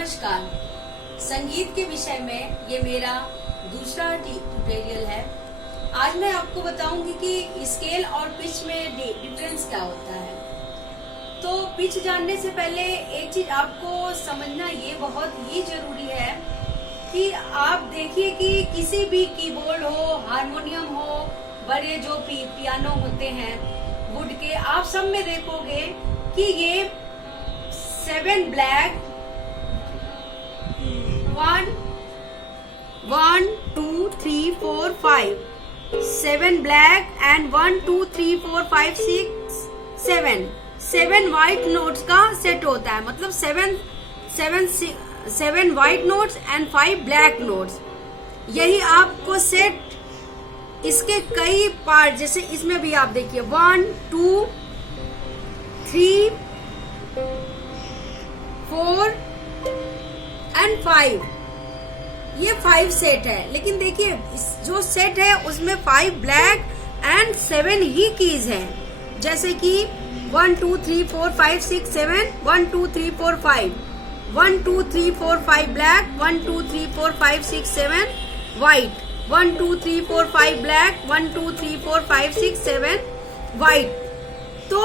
नमस्कार। संगीत के विषय में ये मेरा दूसरा ट्यूटोरियल है। आज मैं आपको बताऊंगी कि स्केल और पिच में डिफरेंस क्या होता है। तो पिच जानने से पहले एक चीज आपको समझना ये बहुत ही जरूरी है कि आप देखिए कि किसी भी कीबोर्ड हो, हारमोनियम हो, बड़े जो पियानो होते हैं वुड के, आप सब में देखोगे कि ये 7 black 1 2 3 4 5 7 black and 1 2 3 4 5 6 7 white notes का सेट होता है। मतलब 7 white notes and 5 black notes. यही आपको सेट, इसके कई पार्ट, जैसे इसमें भी आप देखिए 1 2 3 4 एंड 5, ये 5 सेट है। लेकिन देखिए जो सेट है उसमें 5 ब्लैक एंड 7 ही कीज हैं। जैसे कि 1 2 3 4 5 6 7 1 2 3 4 5 1 2 3 4 5 ब्लैक 1 2 3 4 5 6 7 व्हाइट 1 2 3 4 5 ब्लैक 1 2 3 4 5 6 7 व्हाइट। तो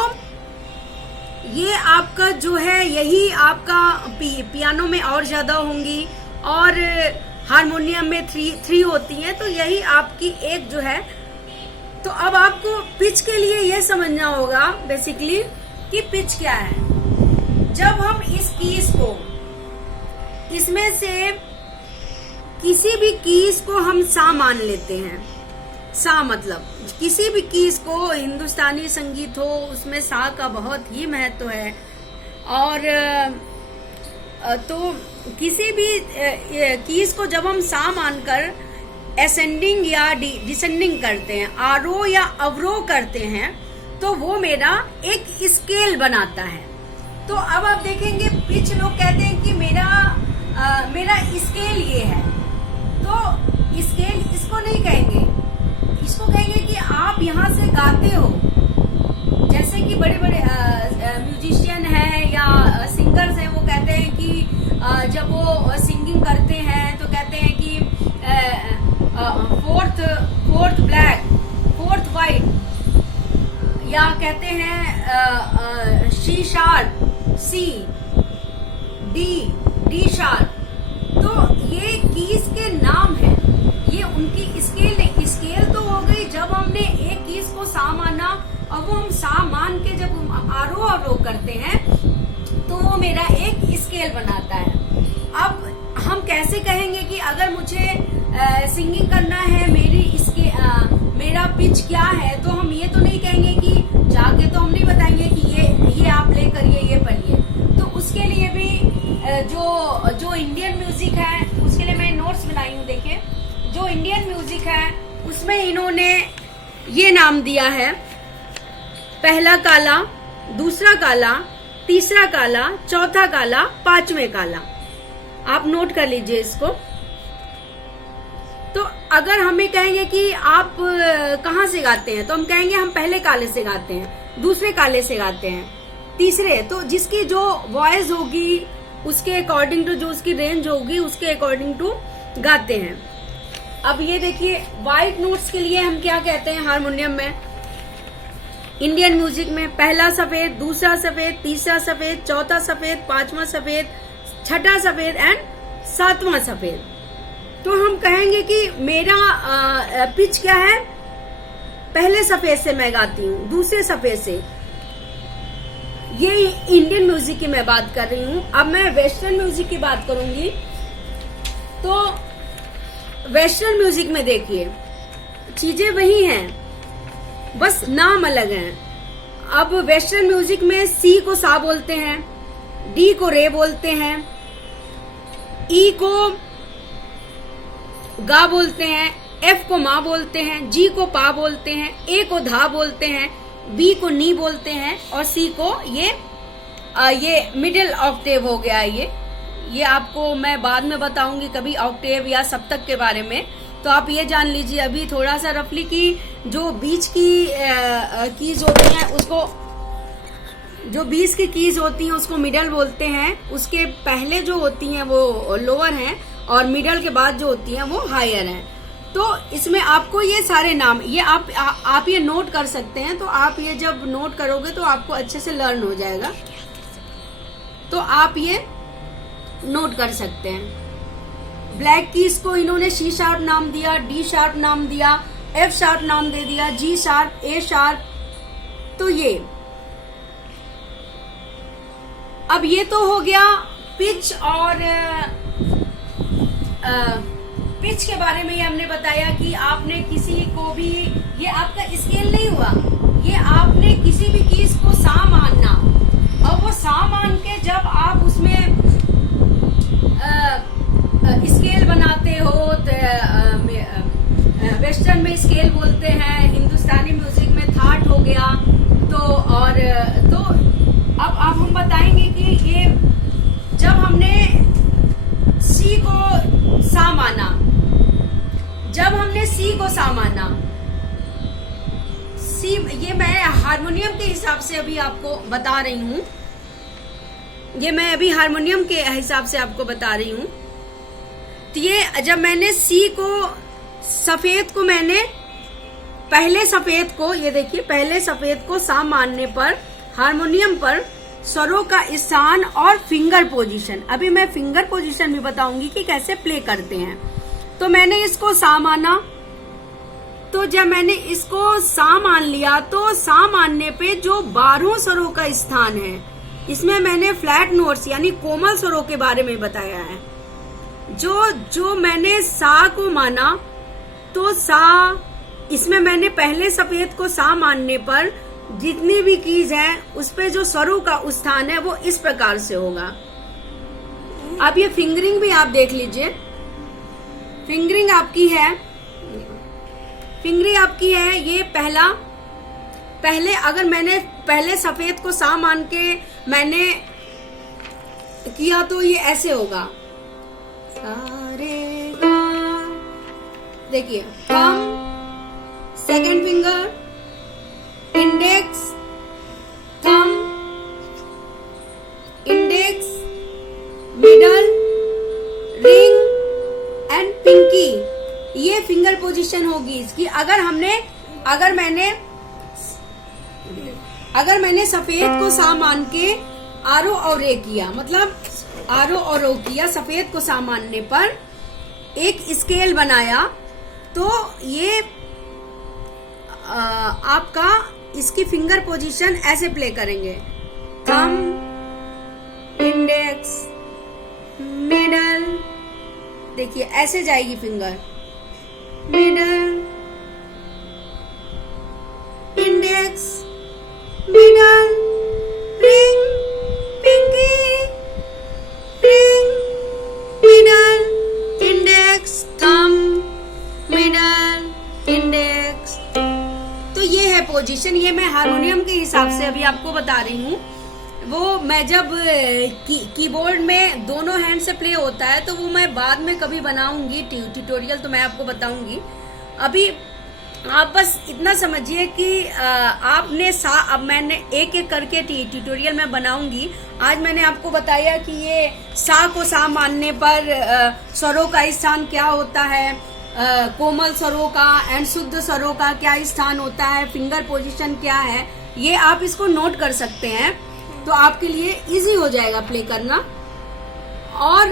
ये आपका जो है, यही आपका पियानो में और ज्यादा होंगी और हारमोनियम में 3 होती हैं। तो यही आपकी एक जो है। तो अब आपको पिच के लिए ये समझना होगा बेसिकली कि पिच क्या है। जब हम इस कीज को, इसमें से किसी भी कीज को हम सा मान लेते हैं। सा मतलब किसी भी कीज को, हिंदुस्तानी संगीत हो उसमें सा का बहुत ही महत्व है। और तो किसी भी कीज को जब हम सा मानकर असेंडिंग या डिसेंडिंग करते हैं, आरोह या अवरोह करते हैं, तो वो मेरा एक स्केल बनाता है। तो अब आप देखेंगे पिच, लोग कहते हैं कि मेरा स्केल ये है। तो स्केल इसको नहीं कहेंगे, इसको कहेंगे कि आप यहाँ से गाते हो। जैसे कि बड़े बड़े म्यूजिशियन हैं या सिंगर्स हैं, वो कहते हैं कि जब वो सिंगिंग करते हैं तो कहते हैं कि 4th ब्लैक 4th व्हाइट, या कहते हैं C sharp C D sharp. तो ये कीज के नाम है, ये उनकी स्केल नहीं। स्केल तो हो गई जब हमने एक कीज को सा माना, और वो हम सा मान के जब हम आरोह अवरोह करते हैं तो वो मेरा एक स्केल बनाता है। अब हम कैसे कहेंगे कि अगर मुझे सिंगिंग करना है, मेरा पिच क्या है, तो हम ये तो नहीं कहेंगे कि जाके तो हम नहीं बताएंगे कि ये आप प्ले करिए, ये पढ़िए। तो उसके लिए भी जो इंडियन म्यूजिक है, उसके लिए मैं नोट्स बनाई हूँ। देखिए जो इंडियन म्यूजिक है उसमें इन्होंने ये नाम दिया है, पहला काला, दूसरा काला, तीसरा काला, चौथा काला, 5वें काला। आप नोट कर लीजिए इसको। तो अगर हमें कहेंगे कि आप कहाँ से गाते हैं, तो हम कहेंगे हम पहले काले से गाते हैं, दूसरे काले से गाते हैं, तीसरे। तो जिसकी जो वॉइस होगी उसके अकॉर्डिंग टू, जो उसकी रेंज होगी उसके अकॉर्डिंग टू गाते हैं। अब ये देखिए व्हाइट नोट्स के लिए हम क्या कहते हैं हारमोनियम में, इंडियन म्यूजिक में, पहला सफेद, दूसरा सफेद, तीसरा सफेद, चौथा सफेद, 5वां सफेद, छठा सफेद एंड 7वां सफेद। तो हम कहेंगे कि मेरा पिच क्या है, पहले सफेद से मैं गाती हूँ, दूसरे सफेद से। ये इंडियन म्यूजिक की मैं बात कर रही हूँ। अब मैं वेस्टर्न म्यूजिक की बात करूंगी। तो वेस्टर्न म्यूजिक में देखिए चीजें वही हैं, बस नाम अलग हैं। अब वेस्टर्न म्यूजिक में सी को सा बोलते हैं, डी को रे बोलते हैं, ई को गा बोलते हैं, एफ को माँ बोलते हैं, जी को पा बोलते हैं, ए को धा बोलते हैं, बी को नी बोलते हैं, और सी को ये मिडिल ऑक्टेव हो गया। ये आपको मैं बाद में बताऊंगी कभी ऑक्टेव या सप्तक के बारे में। तो आप ये जान लीजिए अभी थोड़ा सा रफली कि जो बीच की कीज होती हैं उसको जो 20 की कीज होती हैं उसको मिडल बोलते हैं, उसके पहले जो होती हैं वो लोअर हैं और मिडल के बाद जो होती हैं वो हायर हैं। तो इसमें आपको ये सारे नाम ये आप ये नोट कर सकते हैं। तो आप ये जब नोट करोगे तो आपको अच्छे से लर्न हो जाएगा। तो आप ये नोट कर सकते हैं। ब्लैक कीज को इन्होंने सी शार्प नाम दिया, डी शार्प नाम दिया, एफ शार्प नाम दे दिया, जी शार्प, ए शार्प। तो ये अब ये तो हो गया पिच और पिच के बारे में। ये हमने बताया कि आपने किसी को भी, ये आपका स्केल नहीं हुआ, ये आपने किसी भी कीज को सा मानना और वो सा मान के जब आप उसमें स्केल बनाते हो, वेस्टर्न में स्केल बोलते हैं, हिंदुस्तानी म्यूजिक में थाट हो गया। तो अब हम बताएंगे कि ये जब हमने सी को सा माना, जब हमने सी को सा माना, सी ये मैं हारमोनियम के हिसाब से अभी आपको बता रही हूँ, ये मैं अभी हारमोनियम के हिसाब से आपको बता रही हूँ। तो ये जब मैंने सी को सफेद को मैंने पहले सफेद को, ये देखिए पहले सफेद को सा मानने पर हारमोनियम पर स्वरों का स्थान और फिंगर पोजीशन, अभी मैं फिंगर पोजीशन भी बताऊंगी कि कैसे प्ले करते हैं। तो मैंने इसको सा माना, तो जब मैंने इसको सा मान लिया तो सा मानने पे जो 12 स्वरों का स्थान है, इसमें मैंने फ्लैट नोट्स यानी कोमल स्वरों के बारे में बताया है। जो मैंने सा को माना तो सा, इसमें मैंने पहले सफेद को सा मानने पर जितनी भी कीज है उस पे जो स्वरों का स्थान है वो इस प्रकार से होगा। अब ये फिंगरिंग भी आप देख लीजिए। फिंगरिंग आपकी है, फिंगरिंग आपकी है ये पहले अगर मैंने पहले सफेद को सा मान के मैंने किया तो ये ऐसे होगा, सारे गा, देखिए thumb, second finger, index, thumb, index, middle, ring and pinky, ये फिंगर पोजीशन होगी इसकी। अगर मैंने सफेद को सा मान के आरो और रे किया, मतलब आरो और रो किया, सफेद को सा मानने पर एक स्केल बनाया, तो ये आपका इसकी फिंगर पोजीशन ऐसे प्ले करेंगे, थंब, इंडेक्स, मिडल, देखिए ऐसे जाएगी finger, middle, index, middle, ring, pinky, ring, middle, index, thumb, middle, index. तो ये है पोजीशन। ये मैं हारमोनियम के हिसाब से अभी आपको बता रही हूँ। वो मैं जब कीबोर्ड में दोनों हैंड से प्ले होता है तो वो मैं बाद में कभी बनाऊंगी ट्यूटोरियल, तो मैं आपको बताऊंगी। अभी आप बस इतना समझिए कि आपने अब मैंने एक एक करके ट्यूटोरियल में बनाऊंगी। आज मैंने आपको बताया कि ये सा को सा मानने पर स्वरों का स्थान क्या होता है, कोमल स्वरों का एंड शुद्ध स्वरों का क्या स्थान होता है, फिंगर पोजीशन क्या है, ये आप इसको नोट कर सकते हैं। तो आपके लिए इजी हो जाएगा प्ले करना। और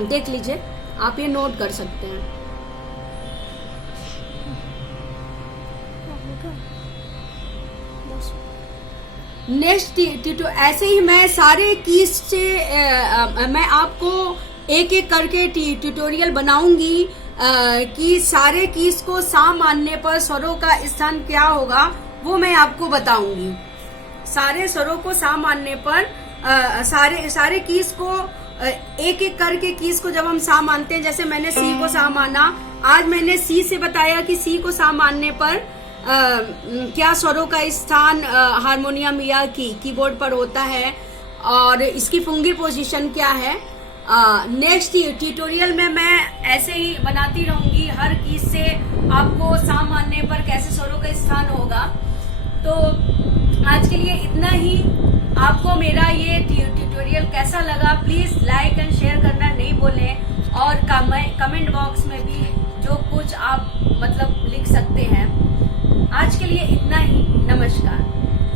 देख लीजिए, आप ये नोट कर सकते हैं। नेक्स्ट ऐसे ही मैं सारे कीज से मैं आपको एक एक करके ट्यूटोरियल बनाऊंगी कि सारे कीज को सा मानने पर स्वरों का स्थान क्या होगा, वो मैं आपको बताऊंगी। सारे स्वरों को सा मानने पर सारे कीज को एक एक करके कीज को जब हम सा मानते हैं, जैसे मैंने सी को सा माना, आज मैंने सी से बताया कि सी को सा मानने पर क्या स्वरों का स्थान हारमोनियम या कीबोर्ड पर होता है और इसकी फिंगर पोजीशन क्या है। नेक्स्ट ट्यूटोरियल में मैं ऐसे ही बनाती रहूंगी, हर कीज से आपको सा मानने पर कैसे स्वरों का स्थान होगा। तो आज के लिए इतना ही। आपको मेरा ये ट्यूटोरियल कैसा लगा प्लीज लाइक एंड शेयर करना नहीं भूलें, और कमेंट बॉक्स में भी जो कुछ आप मतलब